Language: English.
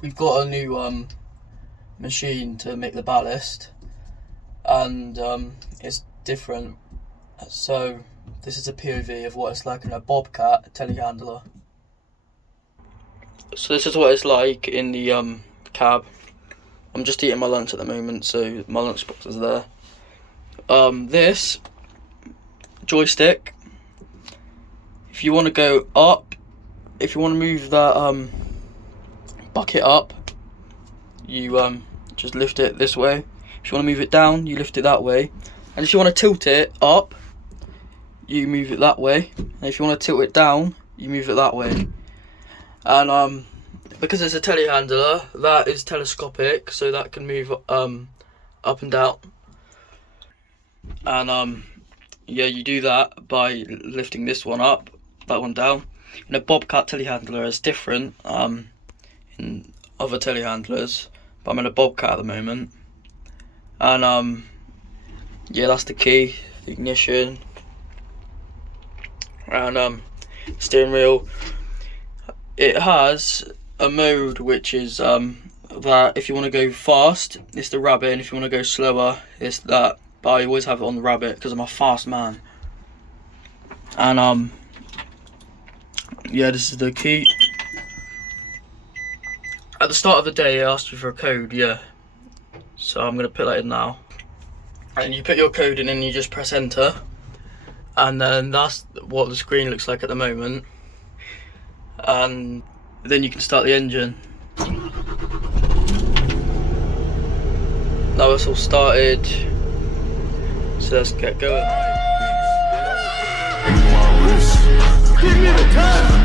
we've got a new machine to make the ballast, and it's different. So this is a POV of what it's like in a Bobcat Telehandler. So this is what it's like in the cab. I'm just eating my lunch at the moment, so my lunch box is there. This joystick, if you want to go up, if you want to move that bucket up, you just lift it this way. If you want to move it down, you lift it that way. And if you want to tilt it up, you move it that way. And if you want to tilt it down, you move it that way. And because it's a telehandler, that is telescopic, so that can move up and down. And yeah, you do that by lifting this one up, that one down. In a Bobcat telehandler, it's different in other telehandlers, but I'm in a Bobcat at the moment. And yeah, that's the key, the ignition, and steering wheel. It has a mode which is that if you want to go fast, it's the rabbit, and if you want to go slower, it's that. But I always have it on the rabbit because I'm a fast man. And yeah, this is the key. At the start of the day, it asked you for a code, yeah. So I'm gonna put that in now. And you put your code in and you just press enter. And then that's what the screen looks like at the moment. And then you can start the engine. Now it's all started. So let's get going. Give me the time.